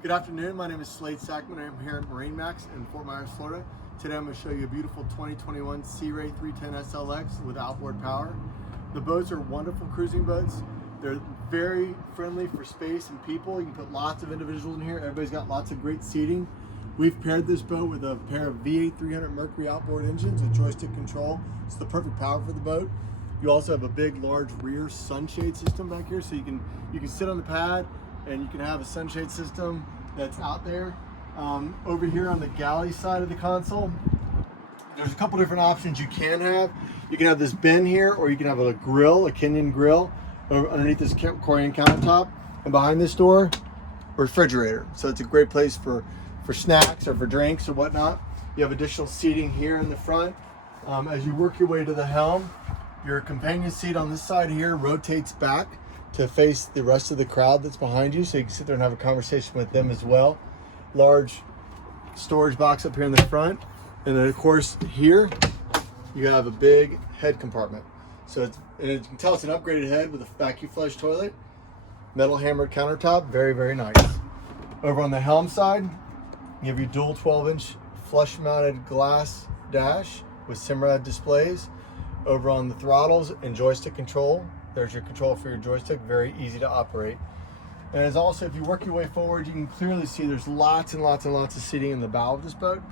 Good afternoon, my name is Slade Sackman. I'm here at MarineMax in Fort Myers, Florida. Today I'm going to show you a beautiful 2021 Sea Ray 310 SLX with outboard power. The boats are wonderful cruising boats. They're very friendly for space and people. You can put lots of individuals in here. Everybody's got lots of great seating. We've paired this boat with a pair of V8 300 Mercury outboard engines with joystick control. It's the perfect power for the boat. You also have a big, large rear sunshade system back here, so you can sit on the pad and you can have a sunshade system that's out there. Over here on the galley side of the console, there's a couple different options you can have. You can have this bin here, or you can have a grill, a Kenyan grill, underneath this Korean countertop. And behind this door, a refrigerator. So it's a great place for snacks or for drinks or whatnot. You have additional seating here in the front. As you work your way to the helm, your companion seat on this side here rotates back to face the rest of the crowd that's behind you, so you can sit there and have a conversation with them as well. Large storage box up here in the front, and then of course here you have a big head compartment. So you can tell it's an upgraded head with a vacuum flush toilet, metal hammered countertop, very, very nice. Over on the helm side, you have your dual 12-inch flush mounted glass dash with Simrad displays. Over on the throttles and joystick control, there's your control for your joystick, very easy to operate. And as also, if you work your way forward, you can clearly see there's lots and lots and lots of seating in the bow of this boat.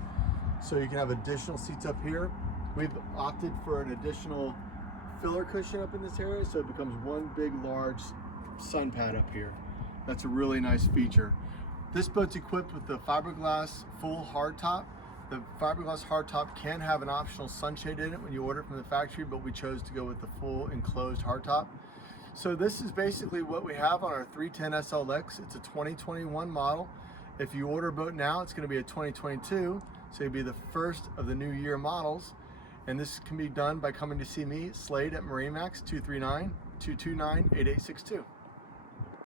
So you can have additional seats up here. We've opted for an additional filler cushion up in this area, so it becomes one big, large sun pad up here. That's a really nice feature. This boat's equipped with the fiberglass full hardtop. The fiberglass hardtop can have an optional sunshade in it when you order it from the factory, but we chose to go with the full enclosed hardtop. So this is basically what we have on our 310 SLX. It's a 2021 model. If you order a boat now, it's going to be a 2022, so it'll be the first of the new year models. And this can be done by coming to see me, Slade, at MarineMax, 239-229-8862.